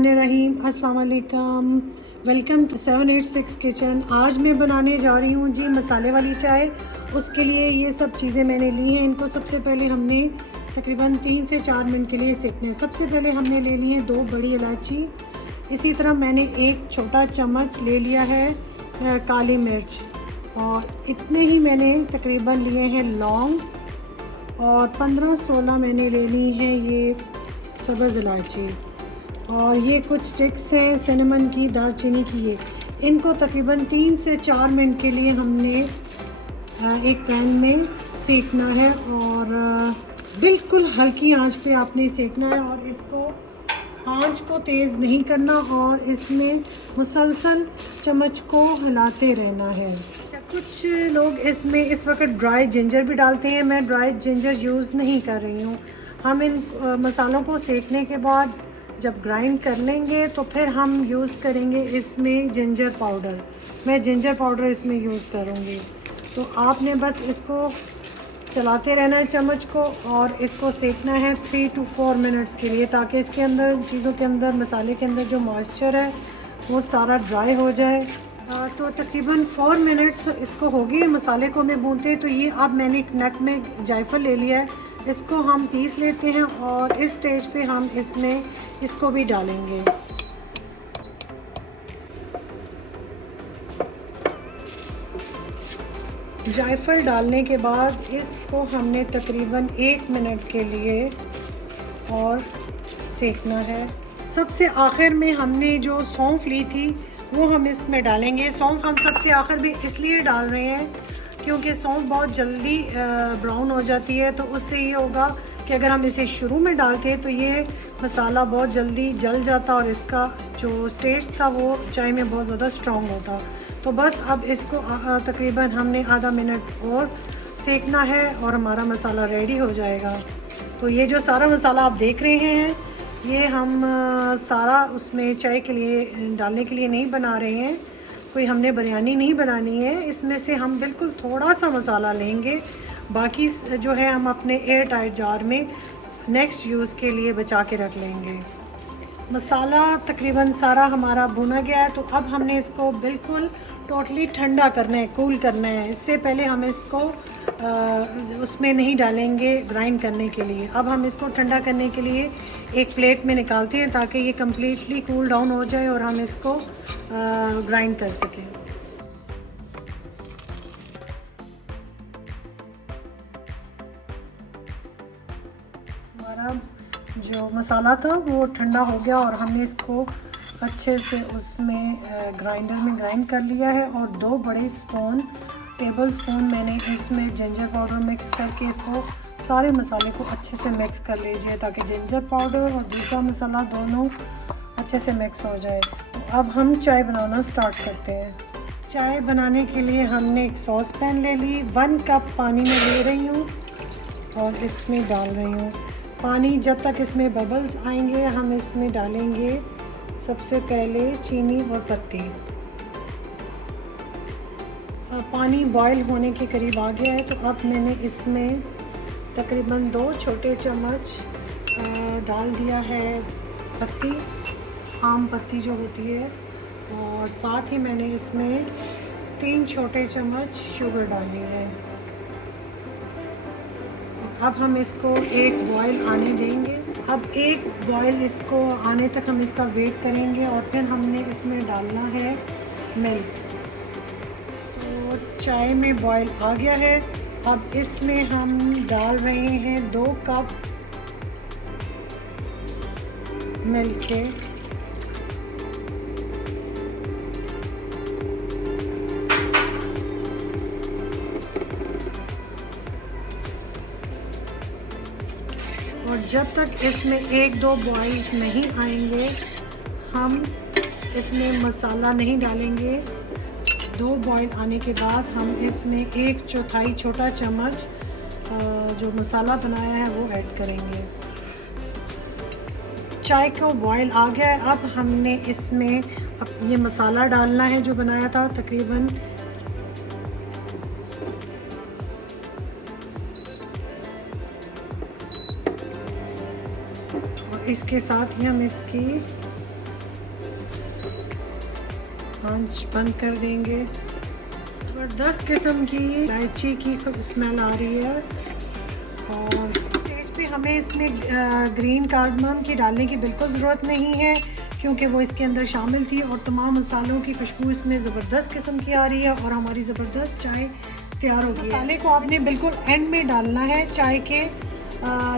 बिस्मिल्लाहिर्रहमानिर्रहीम। अस्सलाम वालेकुम। Welcome to 786 kitchen. आज मैं बनाने जा रही हूँ जी मसाले वाली चाय। उसके लिए ये सब चीज़ें मैंने ली हैं। इनको सबसे पहले हमने तकरीबन 3 से 4 मिनट के लिए सेकना है। सबसे पहले हमने ले ली है 2 बड़ी इलायची। इसी तरह मैंने एक छोटा चम्मच ले लिया है काली मिर्च, और इतने ही मैंने तकरीबन लिए हैं लौंग, और 15-16 मैंने लेनी है ये सब्ज़ इलायची, और ये कुछ स्टिक्स हैं सिनेमन की, दालचीनी की। ये इनको तकरीबन 3 से 4 मिनट के लिए हमने एक पैन में सेकना है, और बिल्कुल हल्की आंच पे आपने सेकना है, और इसको आंच को तेज़ नहीं करना, और इसमें मुसलसल चम्मच को हिलाते रहना है। कुछ लोग इसमें इस वक्त ड्राई जिंजर भी डालते हैं। मैं ड्राई जिंजर यूज़ नहीं कर रही हूँ। हम इन मसालों को सेकने के बाद जब ग्राइंड कर लेंगे तो फिर हम यूज़ करेंगे इसमें जिंजर पाउडर। मैं जिंजर पाउडर इसमें यूज़ करूँगी। तो आपने बस इसको चलाते रहना है चम्मच को, और इसको सेकना है 3 to 4 मिनट्स के लिए, ताकि इसके अंदर चीज़ों के अंदर मसाले के अंदर जो मॉइस्चर है वो सारा ड्राई हो जाए। तो तकरीबन 4 मिनट्स इसको होगी मसाले को हमें भूनते। तो ये अब मैंने एक नट में जायफल ले लिया है, इसको हम पीस लेते हैं, और इस स्टेज पे हम इसमें इसको भी डालेंगे। जायफल डालने के बाद इसको हमने तकरीबन 1 मिनट के लिए और सेकना है। सबसे आखिर में हमने जो सौंफ ली थी वो हम इसमें डालेंगे। सौंफ हम सबसे आखिर में इसलिए डाल रहे हैं क्योंकि सौंफ बहुत जल्दी ब्राउन हो जाती है। तो उससे ये होगा कि अगर हम इसे शुरू में डालते तो ये मसाला बहुत जल्दी जल जाता, और इसका जो टेस्ट था वो चाय में बहुत ज़्यादा स्ट्रॉन्ग होता। तो बस अब इसको तकरीबन हमने आधा मिनट और सेकना है, और हमारा मसाला रेडी हो जाएगा। तो ये जो सारा मसाला आप देख रहे हैं, ये हम सारा उसमें चाय के लिए डालने के लिए नहीं बना रहे हैं। कोई हमने बिरयानी नहीं बनानी है। इसमें से हम बिल्कुल थोड़ा सा मसाला लेंगे, बाकी जो है हम अपने एयर टाइट जार में नेक्स्ट यूज़ के लिए बचा के रख लेंगे। मसाला तकरीबन सारा हमारा भुना गया है। तो अब हमने इसको बिल्कुल टोटली ठंडा करना है, कूल करना है। इससे पहले हम इसको उसमें नहीं डालेंगे ग्राइंड करने के लिए। अब हम इसको ठंडा करने के लिए एक प्लेट में निकालते हैं, ताकि ये कम्प्लीटली कूल डाउन हो जाए और हम इसको ग्राइंड कर सकें। हमारा जो मसाला था वो ठंडा हो गया, और हमने इसको अच्छे से उसमें ग्राइंडर में ग्राइंड कर लिया है। और 2 बड़े टेबल स्पून मैंने इसमें जिंजर पाउडर मिक्स करके इसको सारे मसाले को अच्छे से मिक्स कर लीजिए, ताकि जिंजर पाउडर और दूसरा मसाला दोनों अच्छे से मिक्स हो जाए। तो अब हम चाय बनाना स्टार्ट करते हैं। चाय बनाने के लिए हमने एक सॉस पैन ले ली। 1 कप पानी में ले रही हूँ और इसमें डाल रही हूँ पानी। जब तक इसमें बबल्स आएंगे हम इसमें डालेंगे सबसे पहले चीनी और पत्ती। पानी बॉईल होने के करीब आ गया है। तो अब मैंने इसमें तकरीबन 2 छोटे चम्मच डाल दिया है पत्ती, आम पत्ती जो होती है, और साथ ही मैंने इसमें 3 छोटे चम्मच शुगर डाली है। अब हम इसको एक बॉयल आने देंगे। अब एक बॉयल इसको आने तक हम इसका वेट करेंगे, और फिर हमने इसमें डालना है मिल्क। तो चाय में बॉयल आ गया है। अब इसमें हम डाल रहे हैं 2 कप मिल्क के। और जब तक इसमें 1-2 बॉइल्स नहीं आएंगे हम इसमें मसाला नहीं डालेंगे। 2 बॉईल आने के बाद हम इसमें 1/4 छोटा चम्मच जो मसाला बनाया है वो ऐड करेंगे। चाय को बॉईल आ गया है। अब हमने इसमें ये मसाला डालना है जो बनाया था तकरीबन इसके साथ ही हम इसकी आंच बंद कर देंगे। ज़बरदस्त किस्म की इलायची की स्मेल आ रही है। और स्टेज पे हमें इसमें ग्रीन कार्डमम की डालने की बिल्कुल ज़रूरत नहीं है, क्योंकि वो इसके अंदर शामिल थी और तमाम मसालों की खुशबू इसमें ज़बरदस्त किस्म की आ रही है और हमारी ज़बरदस्त चाय तैयार हो गई है। मसाले को आपने बिल्कुल एंड में डालना है। चाय के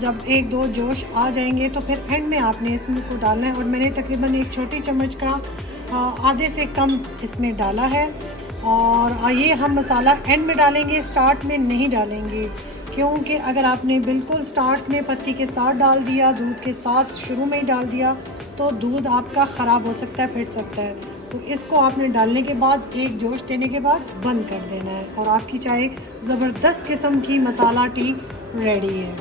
जब एक दो जोश आ जाएंगे तो फिर एंड में आपने इसमें को डालना है। और मैंने तकरीबन एक छोटी चम्मच का आधे से कम इसमें डाला है। और ये हम मसाला एंड में डालेंगे, स्टार्ट में नहीं डालेंगे, क्योंकि अगर आपने बिल्कुल स्टार्ट में पत्ती के साथ डाल दिया, दूध के साथ शुरू में ही डाल दिया, तो दूध आपका ख़राब हो सकता है, फिट सकता है। तो इसको आपने डालने के बाद एक जोश देने के बाद बंद कर देना है और आपकी चाय ज़बरदस्त किस्म की मसाला टी रेडी है।